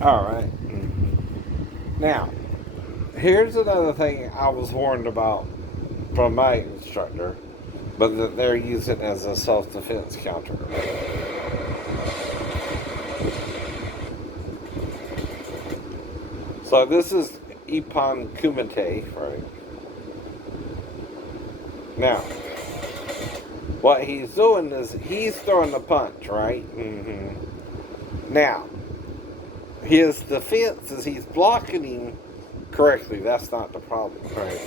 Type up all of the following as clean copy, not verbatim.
Alright. Now, here's another thing I was warned about from my instructor, but that they're using as a self-defense counter. So this is Ippon Kumite, right? Now, what he's doing is he's throwing the punch, right? Now, his defense is he's blocking him correctly. That's not the problem, right?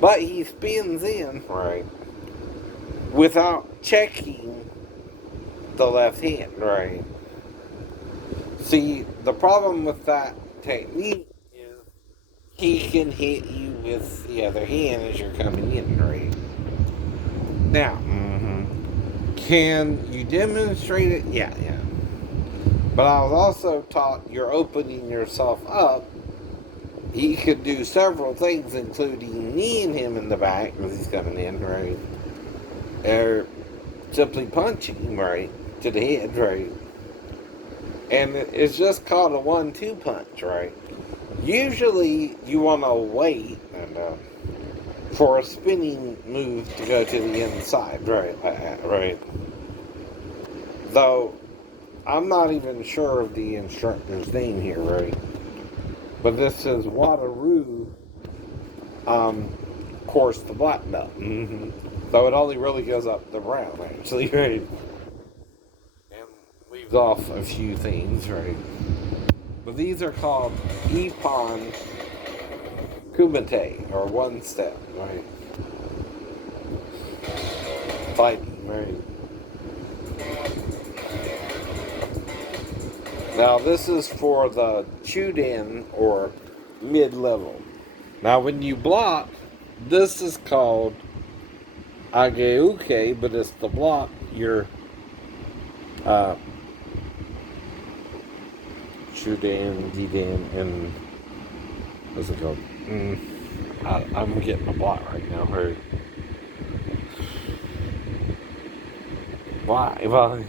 But he spins in, right, without checking the left hand, right? See, the problem with that technique is he can hit you with the other hand as you're coming in, right? Now, can you demonstrate it? Yeah, yeah. But I was also taught you're opening yourself up. He could do several things, including kneeing him in the back as he's coming in, right? Or simply punching him, right, to the head, right? And it's just called a 1-2 punch, right? Usually you want to wait and for a spinning move to go to the inside, right? Right. Though I'm not even sure of the instructor's name here, right? But this says Wado Ryu, course the black belt. So it only really goes up the brown, actually, right? And leaves off a few things, right? But these are called Ippon Kumite, or one step, right? Fighting, right? Now this is for the Chudan, or mid-level. Now when you block, this is called Ageuke, but it's the block you're Chudan, Didan, and what's it called? I'm getting a block right now. Right? Why? Well,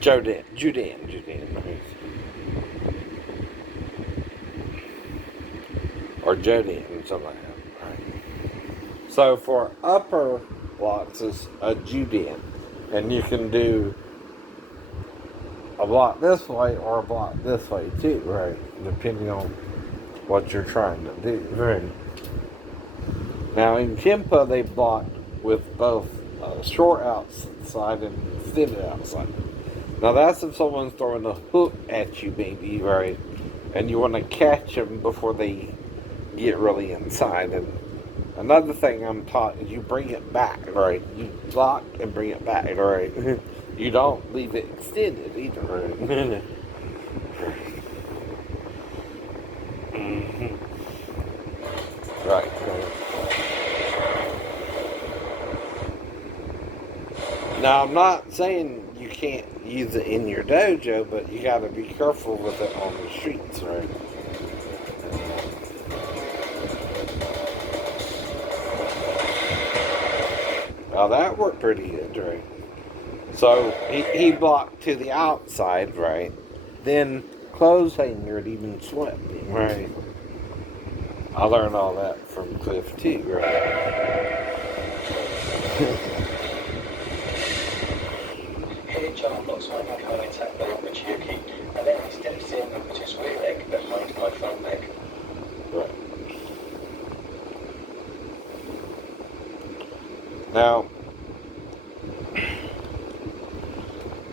Judan, right? Or Jodan, something like that, right? So for upper blocks is a Judan, and you can do a block this way or a block this way too, right? Depending on what you're trying to do, right? Now in Kempa they block with both short outside and extended outside. Now that's if someone's throwing a hook at you, maybe, right? And you want to catch them before they get really inside. And another thing I'm taught is you bring it back, right? You block and bring it back, right? You don't leave it extended either, right? Right. Now, I'm not saying you can't use it in your dojo, but you got to be careful with it on the streets, right? Now, that worked pretty good, right? So, he blocked to the outside, right? Then, clothes hanger even swept him, right? I learned all that from Cliff, too, right? Here, John looks like I'm going to attack the upper Chuki, and then instead of seeing them put his rear leg behind my front leg. Right. Now,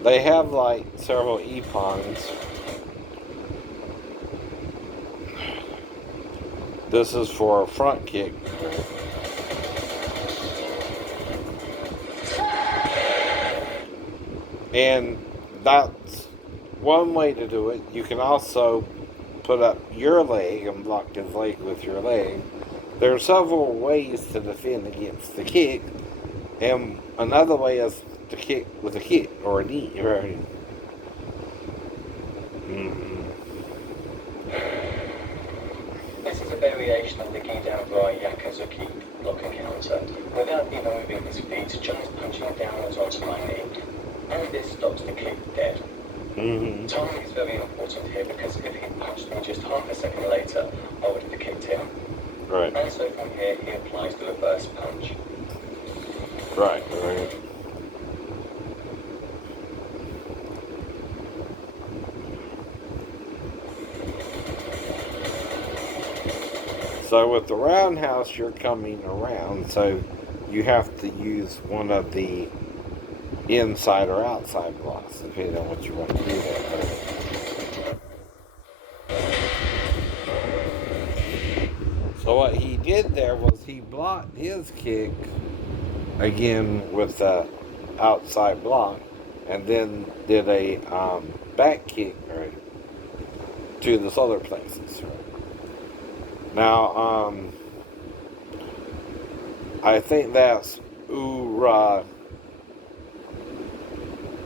they have like several Ippons. This is for a front kick. And that's one way to do it. You can also put up your leg and block his leg with your leg. There are several ways to defend against the kick, and another way is to kick with a kick or a knee, right? This is a variation of the Gidan Rai Yakazuki, block encounter. Without even moving his feet, John's punching downwards onto my knee, and this stops the kick dead. Timing is very important here because if he punched me just half a second later, I would have kicked him. Right. And so from here, he applies the reverse punch. Right. So with the roundhouse, you're coming around, so you have to use one of the inside or outside blocks, depending on what you want to do there. So what he did there was he blocked his kick again with the outside block, and then did a back kick right to the solar plexus. Right? Now, I think that's Ura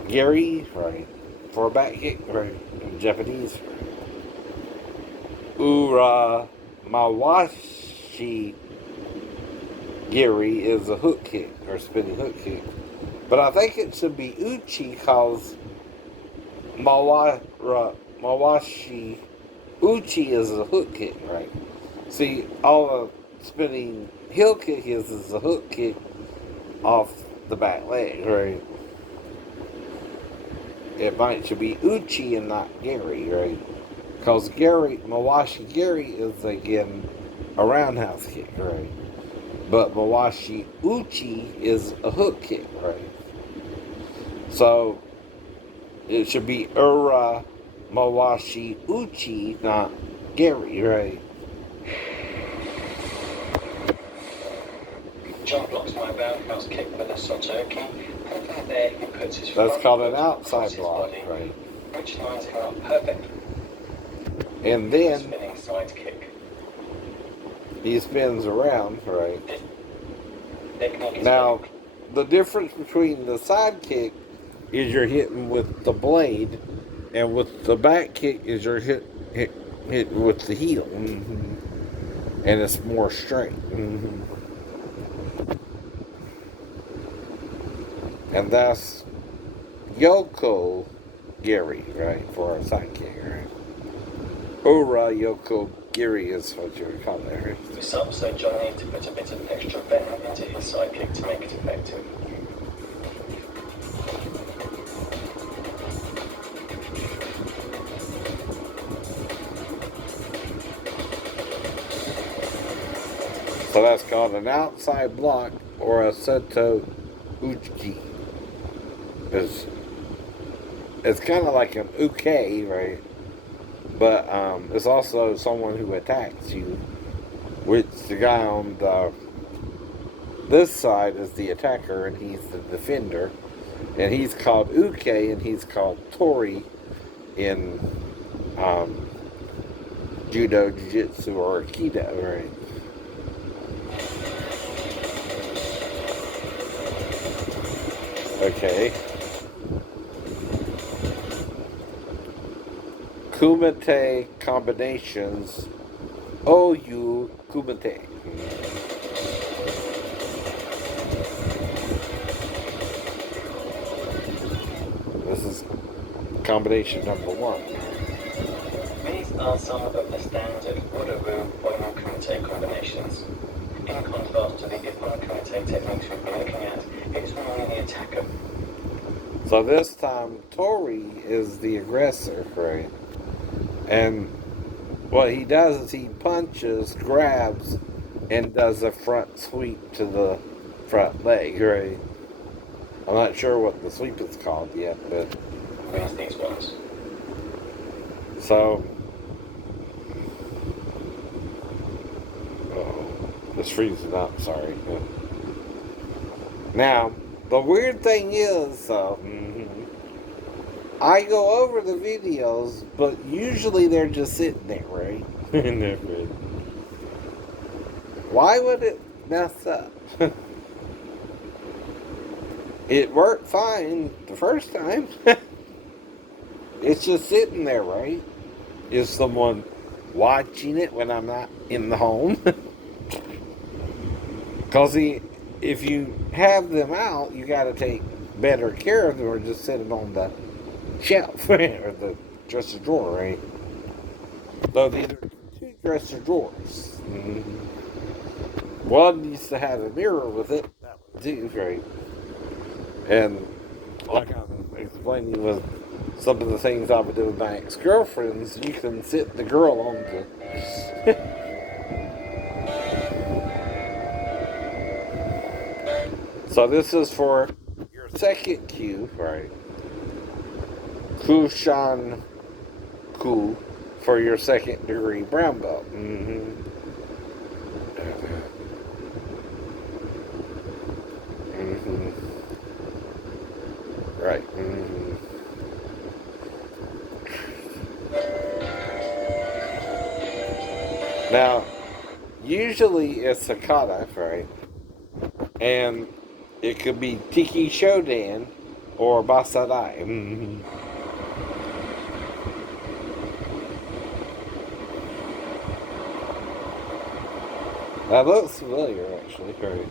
Giri, right? For a back kick, right? In Japanese. Ura Mawashi Giri is a hook kick, or spinning hook kick. But I think it should be Uchi, because Mawashi Uchi is a hook kick, right? See, all a spinning heel kick is a hook kick off the back leg, right? It should be Uchi and not Gary, right? Because Mawashi Gary is again a roundhouse kick, right? But Mawashi Uchi is a hook kick, right? So it should be Ura Mawashi Uchi, not Gary, right? John blocks my roundhouse kick with a sotoki, and from there he puts his That's front called an foot outside across his block, body, right? which lines him up perfectly. And then Spinning side kick. he spins around, right? Technique is Now, very the difference between the side kick is you're hitting with the blade, and with the back kick is you're hitting with the heel. And it's more straight. And that's Yoko Giri, right? For a side kick, right? Ura Yoko Giri is what you would call it, right? This up, so John needs to put a bit of extra venom into his side kick to make it effective. So that's called an outside block, or a seto uchi. It's kind of like an uke, right? But it's also someone who attacks you, which the guy on this side is the attacker, and he's the defender. And he's called uke, and he's called tori in judo, jiu-jitsu, or aikido, right? Okay. Kumite combinations. OU Kumite. This is combination number 1. These are some of the standard Wado Ryu or Kumite combinations. In contrast to the Ippon Kumite techniques we've been looking at, it's normally the attacker. So this time, Tori is the aggressor, right? And what he does is he punches, grabs, and does a front sweep to the front leg, right? I'm not sure what the sweep is called yet, but... Where's these ones? So... Oh, it's freezing up, sorry. Now, the weird thing is, I go over the videos, but usually they're just sitting there, right? In their bed. Why would it mess up? It worked fine the first time. It's just sitting there, right? Is someone watching it when I'm not in the home? Because if you have them out, you got to take better care of them or just set it on the shelf or the dresser drawer, right? So these are two dresser drawers. One used to have a mirror with it. That one too, right? And like I'm explaining with some of the things I would do with my ex-girlfriends, you can sit the girl on the... So this is for your second cue, right? Kushan Ku for your second degree brown belt. Right. Now, usually it's a kata, right? And it could be Tiki Shodan or Basadai. That looks familiar, actually, right?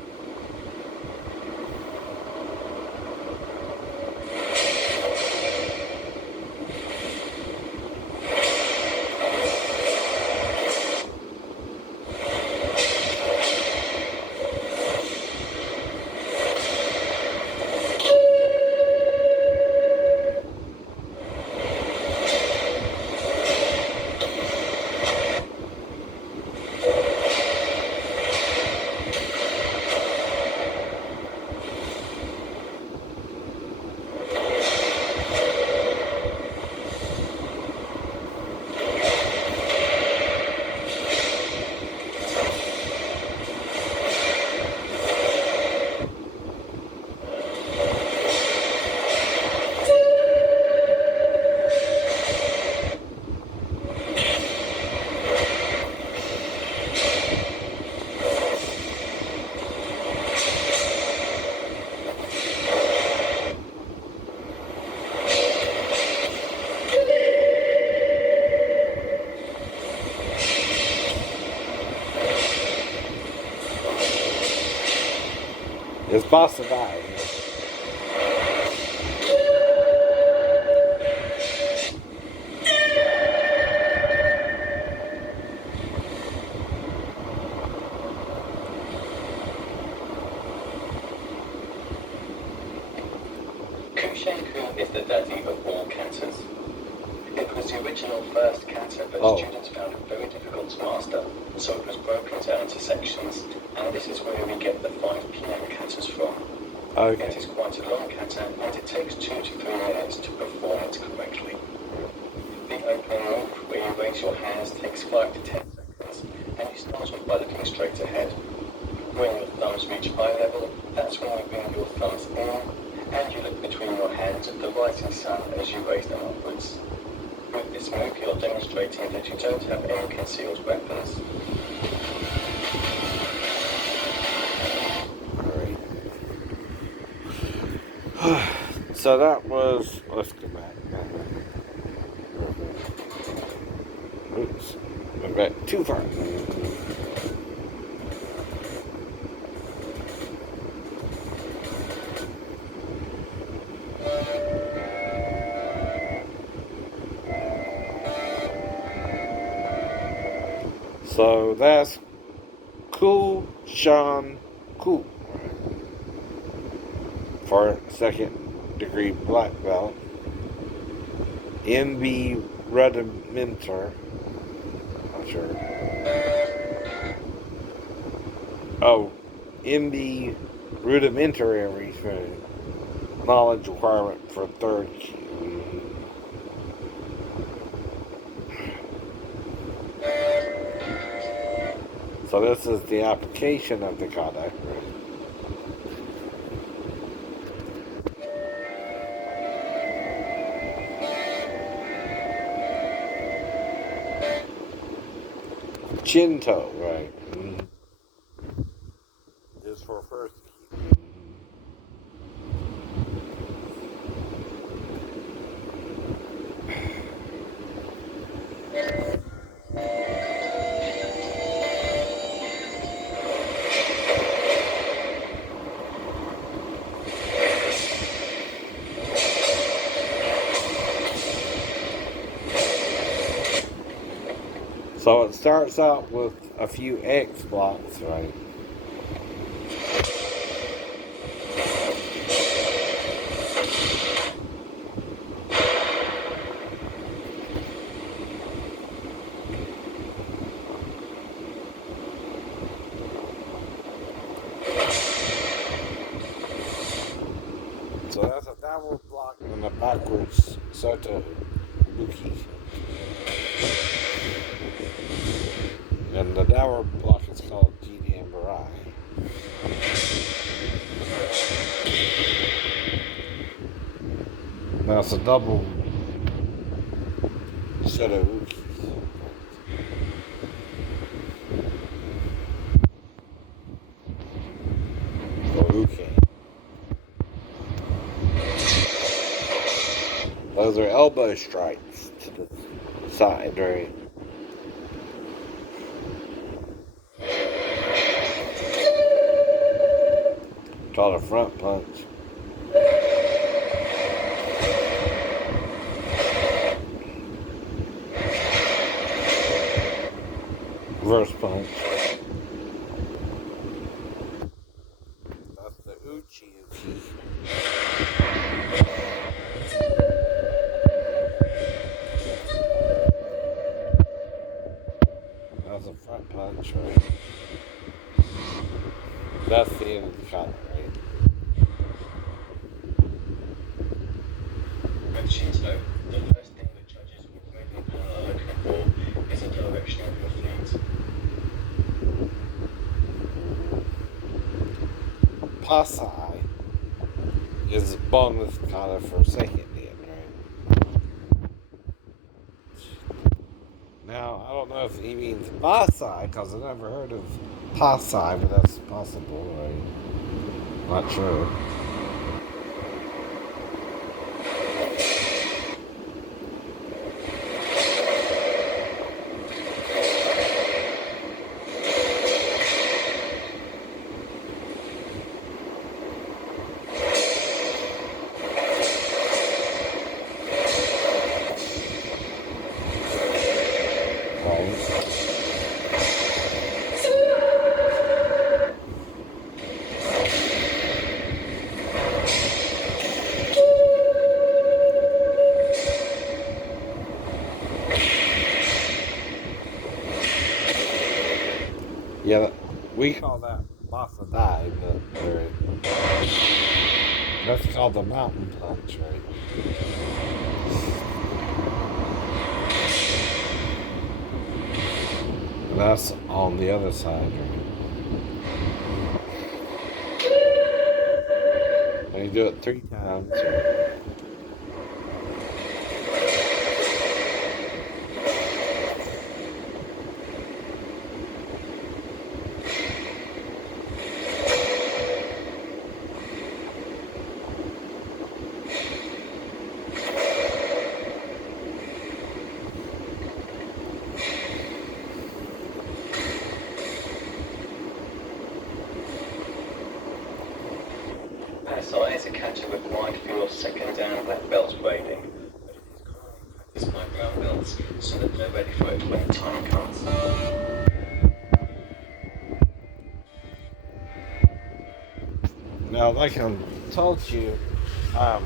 It's Basadai. Kushenku is the daddy of all cancers. It was the original first cancer, but students found it very difficult to master, so it was broken down into sections, and this is where we get the 5 p.m. cancers from. Okay. It is quite a long kata, and it takes 2 to 3 minutes to perform it correctly. The opening move, where you raise your hands, takes 5 to 10 seconds, and you start off by looking straight ahead. When your thumbs reach eye level, that's when you bring your thumbs in, and you look between your hands at the rising sun as you raise them upwards. With this move, you're demonstrating that you don't have any concealed weapons. Alright. So that was... Let's go back. Oops. Went back too far. So that's Ku Shan Ku for second degree black belt. MB Rudimentar. Not sure. Oh, MB Rudimentary for knowledge requirement for third. So this is the application of the kata. Shinto, right? Is for first. So it starts out with a few X blocks, right? So that's a downward block and a backwards Soto Uki. And the downward block is called GDM Barai. Now it's a double Soto Uki. Or Uki. Those are elbow strikes to the side, right? Called a front punch. Reverse punch. That's the Uchi Uki. That's a front punch, right? That's the end of the kata, right? With Shinto, the first thing the judges with moving power are looking for is a direction of your feet. Pasai is bonus kata for second hit, right? Now, I don't know if he means Pasai, because I've never heard of Pasai, but that's possible, right? Not sure. Yeah, we call that Masa Dai, but that's called the mountain punch, right? And that's on the other side, right? And you do it 3 times, right? Pasai is a kata with wide field second down black belts grading, but it is commonly practiced by brown belts so that they're ready for it when the time comes. Now, like I told you, the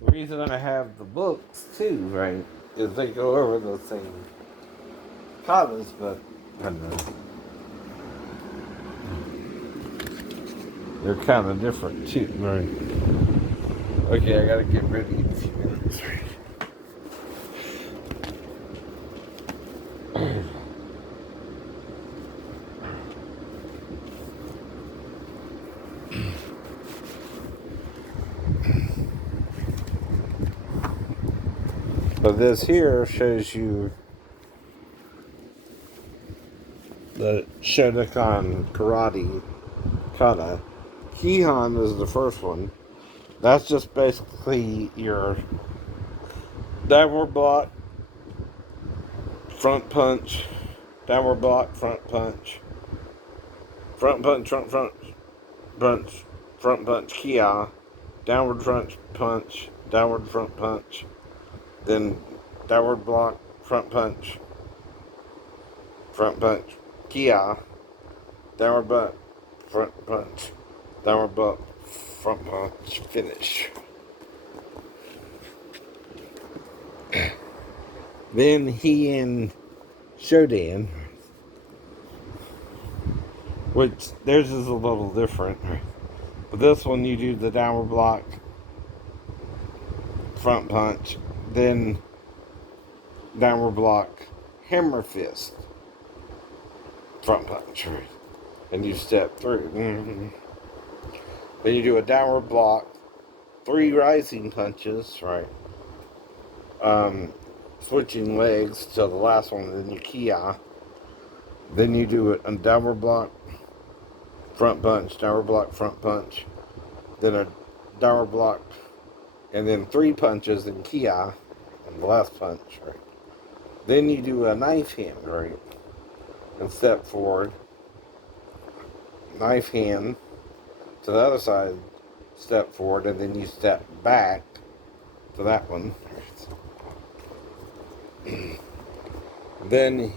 reason I have the books too, right, is they go over the same katas, but I don't know. They're kind of different too, right? Okay, I gotta get ready in a few minutes. But this here shows you the Shotokan Karate Kata. Kihan is the first one. That's just basically your downward block, front punch, downward block, front punch, front punch, front punch, Kia, downward front punch, downward front punch, then downward block, front punch, front punch, Kia, downward butt, front punch, downward butt, front punch, finish. Then he in Shodan, which theirs is a little different. But this one you do the downward block, front punch, then downward block, hammer fist, front punch, and you step through. Then you do a downward block, 3 rising punches, right? Switching legs to the last one, then you Kia. Then you do a downward block, front punch, downward block, front punch, then a downward block, and then 3 punches in Kia, and the last punch, right? Then you do a knife hand, right? And step forward, knife hand to the other side, step forward, and then you step back to that one. Then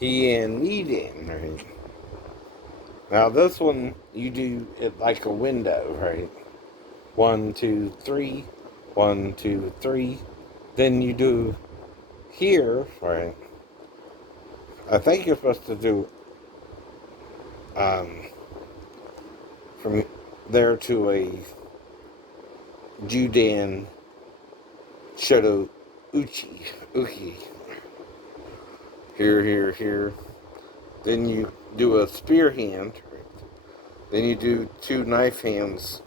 he and Eden, right? Now this one you do it like a window, right? 1, 2, 3, 1, 2, 3. Then you do here, right? I think you're supposed to do from there to a Judan Shodo Uki. Here. Then you do a spear hand. Right? Then you do 2 knife hands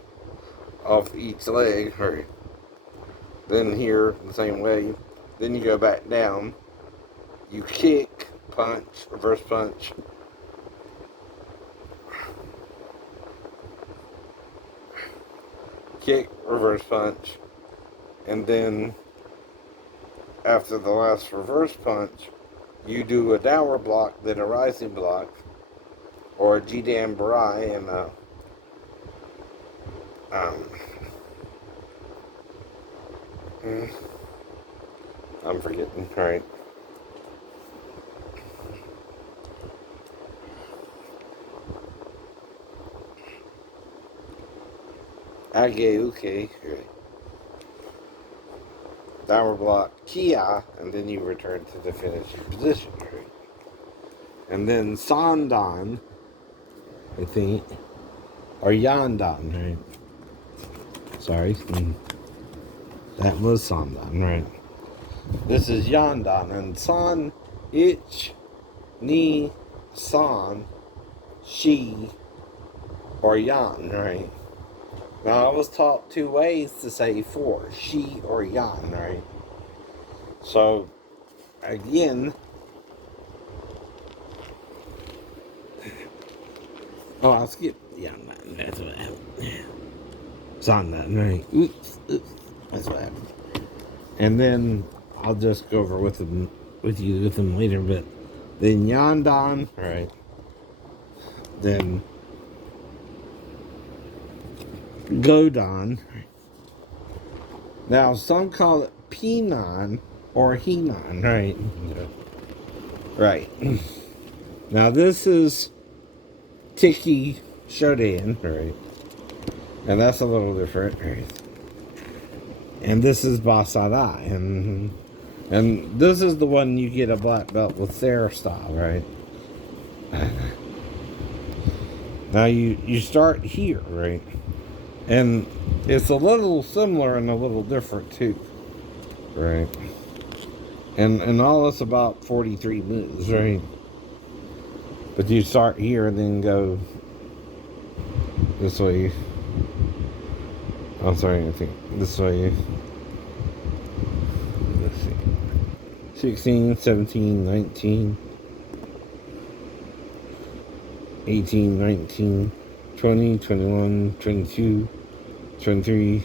off each leg. Right? Then here, the same way. Then you go back down. You kick, punch, reverse punch. Kick, reverse punch. And then after the last reverse punch, you do a downward block, then a rising block, or a Jidan Barai, and I'm forgetting, right? Okay. Right. Downward block, Kia, and then you return to the finishing position, right? And then Sandan, I think, or Yandan, right? Sorry, that was Sandan, right? This is Yandan, and San, Ich, Ni, San, Shi, or Yan, right? Now, I was taught 2 ways to say 4, Shi or Yan, right? So, again, I'll skip Yan, that's what happened. Sandan, right? Oops, that's what happened. And then, I'll just go over with them later, but then Yandan, right? Then Godan. Now, some call it Pinan or Hinan, right? Right. Now, this is Tiki Shodan, right? And that's a little different, right? And this is Basadai, and this is the one you get a black belt with Sarah style, right? Now, you start here, right? And it's a little similar and a little different too, right? And all it's about 43 moves, right? But you start here and then go this way. I'm sorry, I think this way. Let's see. 16, 17, 19, 18, 19, 20, 21, 22, 23,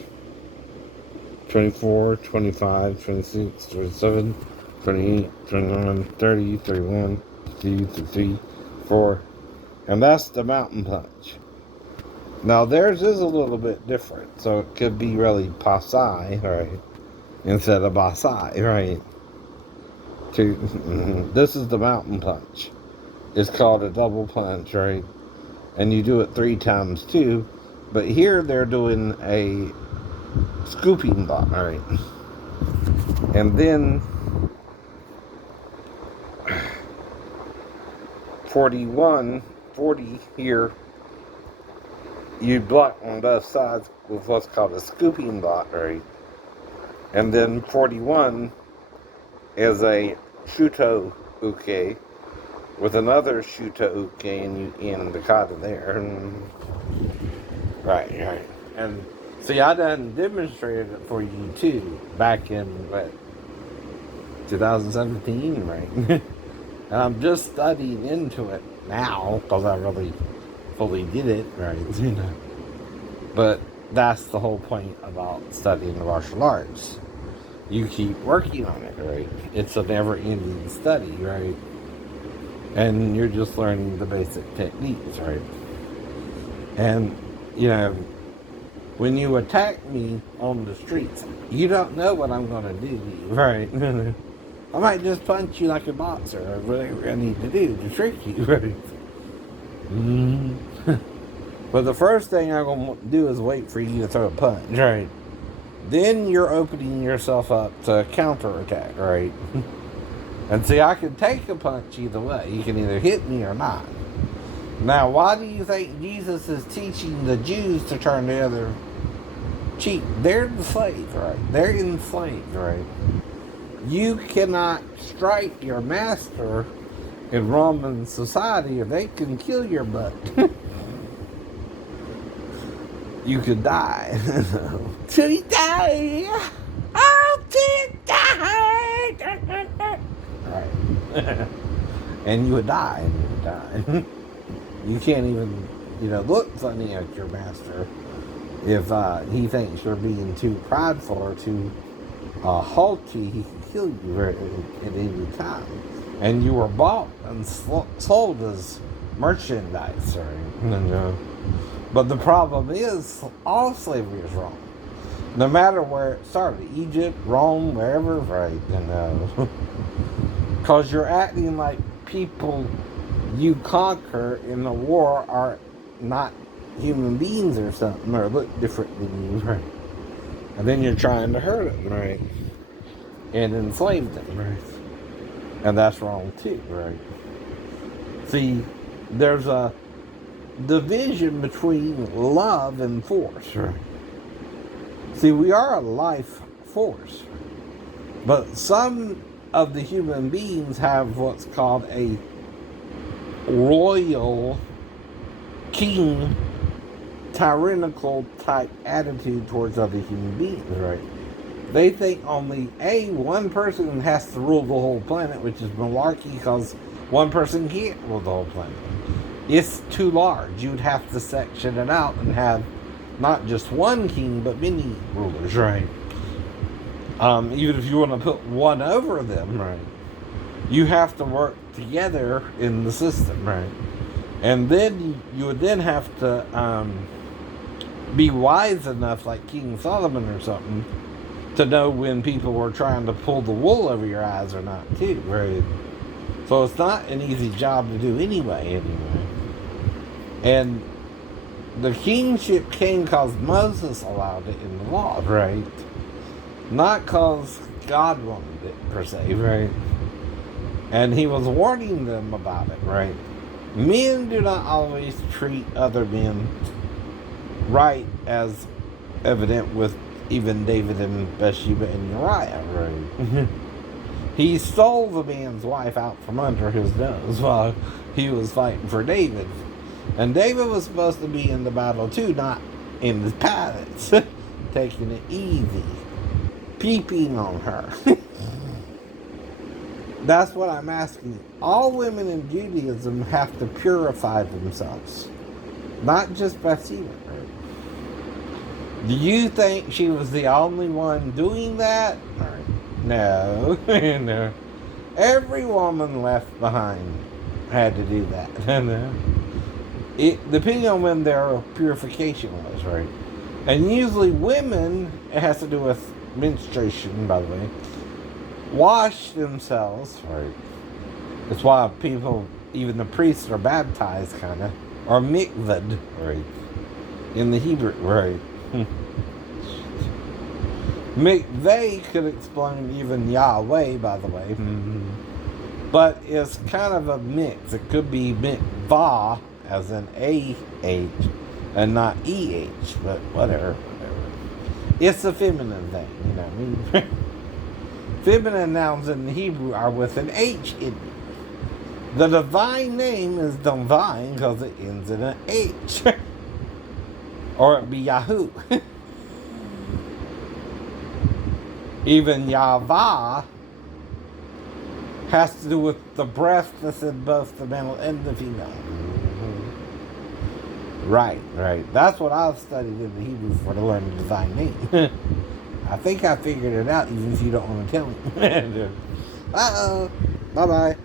24, 25, 26, 27, 28, 29, 30, 31, 32, 33, 4. And that's the mountain punch. Now theirs is a little bit different, so it could be really Pasai, right? Instead of Basai, right? This is the mountain punch. is called a double plunge, right? And you do it 3 times too. But here they're doing a scooping block, right? And then 40 here, you block on both sides with what's called a scooping block, right? And then 41 is a shuto uke with another shuto uke, and you end the kata there. Right. And see, I done demonstrated it for you too back in what, 2017, right? And I'm just studying into it now because I really fully did it, right? But that's the whole point about studying the martial arts. You keep working on it, right? It's a never-ending study, right? And you're just learning the basic techniques, right? And, when you attack me on the streets, you don't know what I'm going to do to you, right? I might just punch you like a boxer or whatever I need to do to trick you, right? But the first thing I'm going to do is wait for you to throw a punch, right? Then you're opening yourself up to counterattack, right? And see, I can take a punch either way. You can either hit me or not. Now, why do you think Jesus is teaching the Jews to turn the other cheek? They're enslaved, right? They're enslaved, right? You cannot strike your master in Roman society or they can kill your butt. You could die. Till you die. Oh, till you die. Right. And you would die, You can't even, look funny at your master if he thinks you're being too prideful or too haughty. He can kill you at any time. And you were bought and sold as merchandise, right? But the problem is, all slavery is wrong. No matter where it started, Egypt, Rome, wherever, right? Because you're acting like people you conquer in the war are not human beings or something, or look different than you, right? And then you're trying to hurt them, right? And enslave them, right? And that's wrong too, right? See, there's a division between love and force, right? See, we are a life force, but some of the human beings have what's called a royal king tyrannical type attitude towards other human beings, right? They think only one person has to rule the whole planet, which is monarchy, because one person can't rule the whole planet. It's too large. You'd have to section it out and have not just one king, but many rulers, right? Even if you want to put one over them, right? You have to work together in the system, right? And then you would then have to be wise enough, like King Solomon or something, to know when people were trying to pull the wool over your eyes or not, too, right? So it's not an easy job to do anyway. And the kingship came because Moses allowed it in the law, right? Not because God wanted it, per se, right? And he was warning them about it, right? Men do not always treat other men right, as evident with even David and Bathsheba and Uriah, right? He stole the man's wife out from under his nose while he was fighting for David. And David was supposed to be in the battle too, not in the palace, taking it easy, peeping on her. That's what I'm asking. All women in Judaism have to purify themselves, not just Bathsheba. Do you think she was the only one doing that? No. No. Every woman left behind had to do that. Depending on when their purification was, right? And usually women, it has to do with menstruation, by the way, wash themselves, right? That's why people even the priests are baptized, kind of, or mikved, right? In the Hebrew, right? Mikveh could explain even Yahweh, by the way, but it's kind of a mix. It could be mikvah, as in A-H, and not E-H, but whatever. It's a feminine thing, you know what I mean? Feminine nouns in Hebrew are with an H in it. The divine name is divine because it ends in an H. Or it'd be Yahoo. Even Yahweh has to do with the breath that's in both the male and the female. Right. That's what I've studied in the Hebrew for to learn the divine name. I think I figured it out, even if you don't want to tell me. Uh-oh. Bye-bye.